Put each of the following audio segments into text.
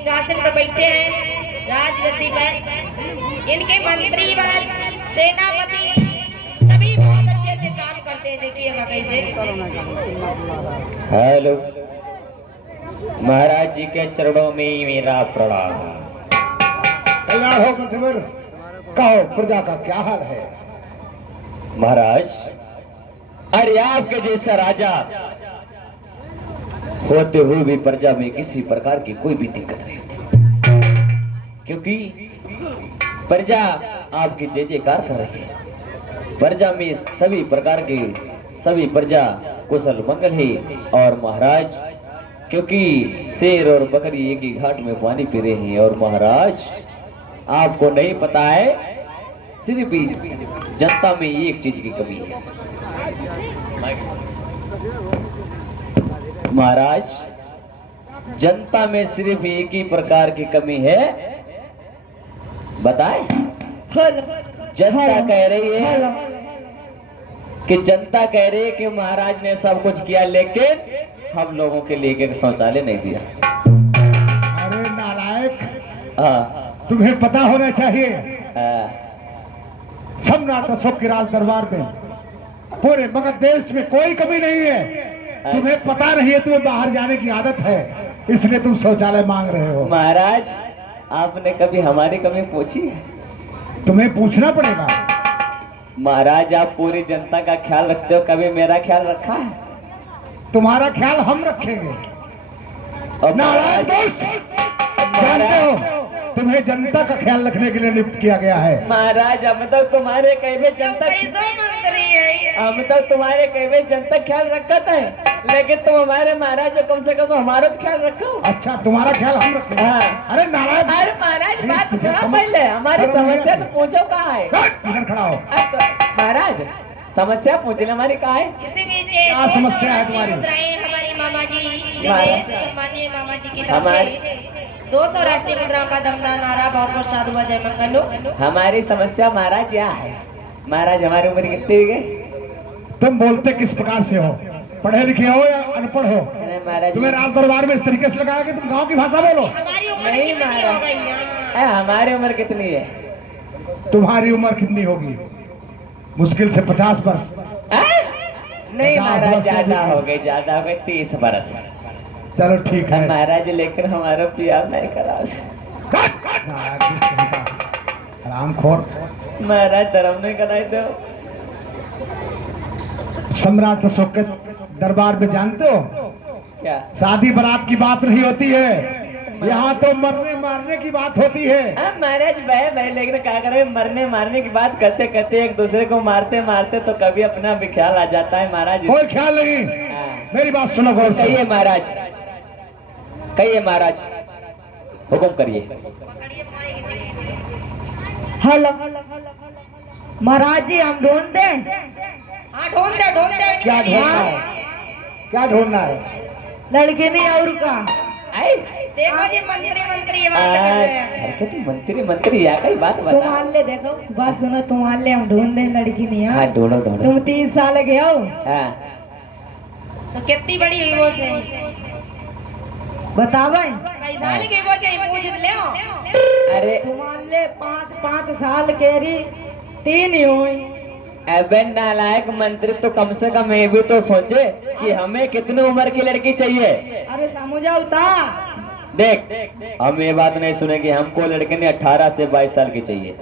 सिंहासन पर बैठे हैं राजगद्दी पर। इनके मंत्री व सेनापति सभी बहुत अच्छे से काम करते हैं। देखिएगा कैसे। हेलो, महाराज जी के चरणों में मेरा प्रणाम। कल्याण हो मंत्रीवर, कहो प्रजा का क्या हाल है? महाराज, अरे आपके जैसा राजा होते हुए भी प्रजा में किसी प्रकार की कोई भी दिक्कत नहीं होती, क्योंकि प्रजा आपकी जय जयकार कर रही है। प्रजा में सभी प्रकार के सभी प्रजा कुशल मंगल है। और महाराज, क्योंकि शेर और बकरी एक ही घाट में पानी पी रहे हैं। और महाराज, आपको नहीं पता है, सिर्फ जनता में एक चीज की कमी है। महाराज, जनता में सिर्फ एक ही प्रकार की कमी है। बताए? जनता कह रही है कि महाराज ने सब कुछ किया, लेकिन हम लोगों के लिए एक शौचालय नहीं दिया। अरे नालायक, हाँ, तुम्हें पता होना चाहिए, हाँ, सम्राट अशोक के राज दरबार में पूरे मगध देश में कोई कमी नहीं है। तुम्हें पता नहीं है, तुम्हें बाहर जाने की आदत है, इसलिए तुम शौचालय मांग रहे हो। महाराज, आपने कभी हमारी कमी पूछी? तुम्हें पूछना पड़ेगा। महाराज, आप पूरी जनता का ख्याल रखते हो, कभी मेरा ख्याल रखा है? तुम्हारा ख्याल हम रखेंगे। और नारायण दोस्त, जानते हो तुम्हें जनता का ख्याल रखने के लिए नियुक्त किया गया है। महाराज, हम तो तुम्हारे कहे जनता मंत्री है। हम तो तुम्हारे कहे जनता ख्याल रखत है, लेकिन तुम हमारे महाराज जो कम से कम हमारा तो ख्याल रखो। अच्छा, तुम्हारा ख्याल हम रखेंगे। हाँ। अरे नारायण, अरे महाराज, बात सुनो पहले, हमारी समस्या तो पूछो कहाँ है। इधर खड़ा हो। महाराज, समस्या पूछने हमारी कहाँ है? इसी बीच क्या समस्या है तुम्हारी? हमारी मामा जी विदेश सम्मानीय मामा जी की तरफ से 200 राष्ट्रीय मुद्राओं का दमदार नारा बहुत बहुत साधु जय मंगलो। हमारी समस्या महाराज क्या है? महाराज, हमारी उम्र कितनी हो गई? तुम बोलते किस प्रकार से हो? पढ़े लिखे हो या अनपढ़ हो? महाराज, तुम्हें राज दरबार में इस तरीके से लगाया कि तुम गांव की भाषा बोलो। हमारी उम्र नहीं कितनी महाराज। हो गई है? हमारी उम्र कितनी है? तुम्हारी उम्र कितनी होगी? मुश्किल से 50 वर्ष। नहीं 50 महाराज, वर्ष से ज्यादा भी- हो गई, ज्यादा हो गई, 30 बरस। चलो ठीक है। महाराज, लेकिन हमारा प्यार नहीं करा। हरामखोर। महाराज, धर्म नहीं कराई दो। सम्राट अशोक के दरबार में जानते हो, क्या? शादी बारात की बात नहीं होती है, यहाँ तो मरने मारने की बात होती है। महाराज, भाई लेकिन क्या करें, मरने मारने की बात करते करते एक दूसरे को मारते मारते तो कभी अपना भी ख्याल आ जाता है महाराज। कोई ख्याल नहीं। हाँ। मेरी बात सुनो गौर से। कहिए महाराज, कहिए महाराज, हुक्म करिए। हेलो महाराज जी, हम ढूंढ दें? हाँ ढूंढ दे। क्या ढूंढना है? क्या ढूंढना है? लड़के नहीं और का। आई? देखो जी, मंत्री बात कर रहे हैं। घर के तो मंत्री या कई बात बता। तुम्हारे लिए देखो, बात सुनो, तुम्हारे लिए हम ढूंढ दें लड़की नहीं है। हाँ, ढूंढो। तुम 30 साल के हो हाँ, तो कितनी बड़ी हुई वो से बताओ। कई साल की वो चाहिए पूछ ले। अरे तुम्हारे लिए 5 साल के री 3 ही हुई। अबे नालायक मंत्री, तो कम से कम ये भी तो सोचे कि हमें कितनी उम्र की लड़की चाहिए। अरे समझाओ था। देख, हम ये बात नहीं सुनेंगे, हमको लड़के ने 18 से 22 साल की चाहिए।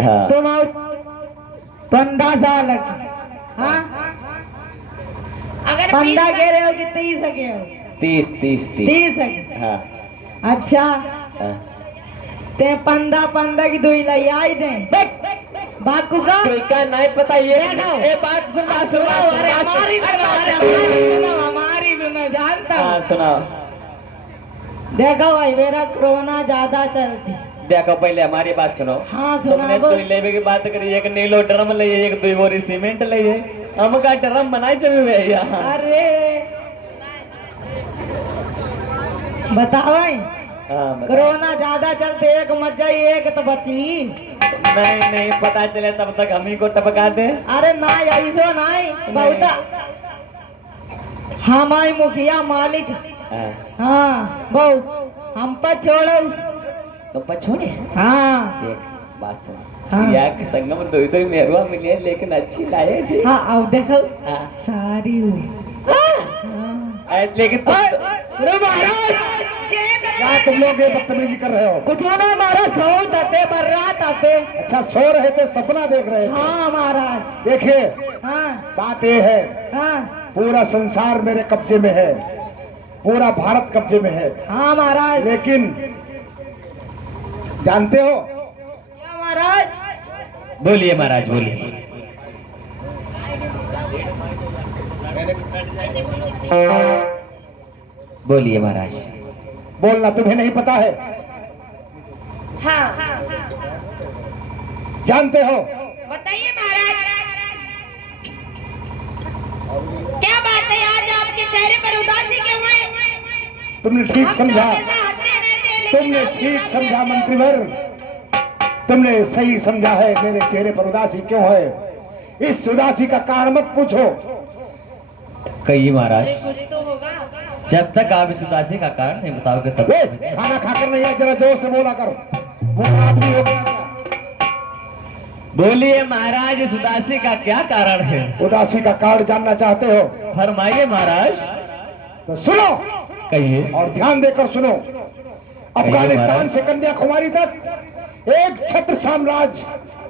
हाँ। तुम 15 साल की। हाँ, अगर 15 कह रहे हो कि 30 के हो? 30। 30 के। हाँ, अच्छा, हाँ। ते 15 की दुई लाई आई दे बाकू का का नहीं पता ये। ए बात सुना। अरे हमारी सुनो जानता हाँ, सुनाओ। देखो भाई, मेरा कोरोना ज्यादा चलती। देखो, पहले हमारी बात सुनो। हाँ तुमने सुना। तो लेवे की बात करी, एक नीलो ड्रम लिए, एक 2 बोरी सीमेंट लिए, हम का ड्रम बनाई चल यहाँ। अरे बताओ, हाँ, बताओ। कोरोना ज्यादा चलते, एक मर जाई एक तो बची। नहीं पता चले तब तक हम ही को टपका दे। अरे ना ऐसो नहीं बहुता। हमारी मुखिया मालिक, हाँ, हाँ बहु हम पर छोड़ो। तो पछोड़े हाँ देख बात सुन। हाँ। या के संगम दो दो मेहरवा मिली है लेकिन अच्छी लाए थे। हाँ अब देखो हाँ। सारी लेकिन अरे महाराज क्या तुम लोग ये बदतमीजी कर रहे हो? कुछ ना हमारा सौ तते बर्रात आते। अच्छा सो रहे थे, सपना देख रहे थे? हाँ महाराज। देखिए हाँ बात ये है, हाँ पूरा संसार मेरे कब्जे में है, पूरा भारत कब्जे में है, हाँ महाराज। लेकिन जानते हो क्या महाराज? बोलिए महाराज बोलिए। बोलिए महाराज। बोलना तुम्हें नहीं पता है? हाँ जानते हो बताइए महाराज, क्या बात है आज आपके चेहरे पर उदासी क्यों है? तुमने ठीक हम तो समझा, हमेशा हंसते रहते हैं, लेकिन तुमने आपके ठीक सामने समझा आते हैं। मंत्रीवर, तुमने सही समझा है। मेरे चेहरे पर उदासी क्यों है, इस उदासी का कारण मत पूछो। कहिए महाराज। अरे कुछ तो होगा। जब तक आप इस उदासी का कारण नहीं बताओगे तब ए, खाना खाकर नहीं है, जरा जोर से बोला करो, वो आदमी हो गया क्या? बोलिए महाराज, इस उदासी का क्या कारण है? उदासी का कारण जानना चाहते हो फरमाइए महाराज। तो सुनो कहिए। और ध्यान देकर सुनो। अफगानिस्तान महाराज। से कन्याकुमारी तक एक छत्र साम्राज्य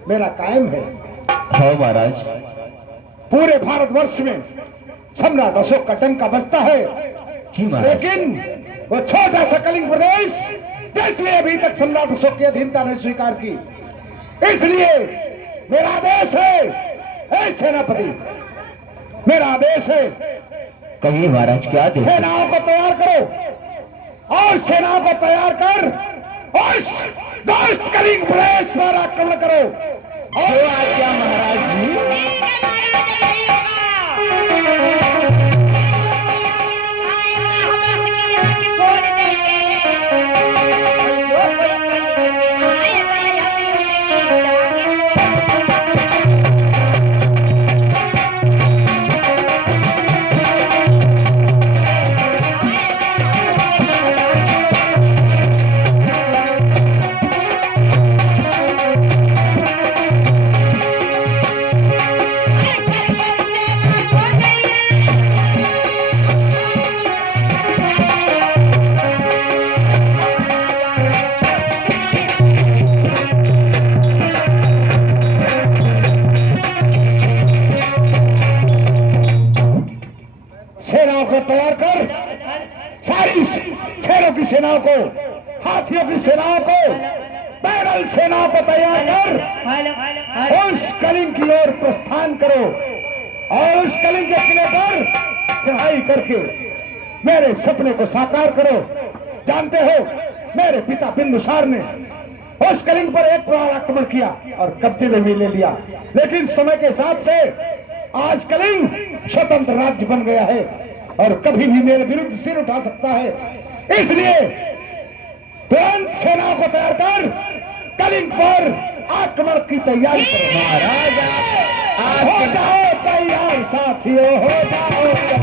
मेरा कायम है। हाँ महाराज। पूरे भारतवर्ष में सम्राट अशोक का डंका बजता है, जी महाराज। लेकिन वो छोटा सा कलिंग प्रदेश जिसने अभी तक सम्राट अशोक की अधीनता नहीं स्वीकार की, इसलिए मेरा आदेश है, ए सेनापति, मेरा आदेश है, कहिए महाराज क्या आदेश? सेनाओं को तैयार करो और सेनाओं को तैयार कर उस दोस्त कलिंग प्रदेश पर आक्रमण करो। जो आज्ञा महाराज जी। ठीक है महाराज, अब यही होगा। आएगा हम उसकी आँख फोड़ देंगे, और जो कोई कहीं आएगा हम उसकी सेनाओं को तैयार कर, सारी शेरों की सेनाओं को, हाथियों की सेनाओं को, पैदल सेनाओं को तैयार कर उस कलिंग की ओर प्रस्थान करो और उस कलिंग के किले पर चढ़ाई करके मेरे सपने को साकार करो। जानते हो मेरे पिता बिंदुसार ने उस कलिंग पर एक बार आक्रमण किया और कब्जे में भी ले लिया, लेकिन समय के हिसाब से आज कलिंग स्वतंत्र राज्य बन गया है और कभी भी मेरे विरुद्ध सिर उठा सकता है। इसलिए तुरंत सेनाओं को तैयार कर कलिंग पर आक्रमण की तैयारी करो। महाराज हो जाओ तैयार साथियों, हो जाओ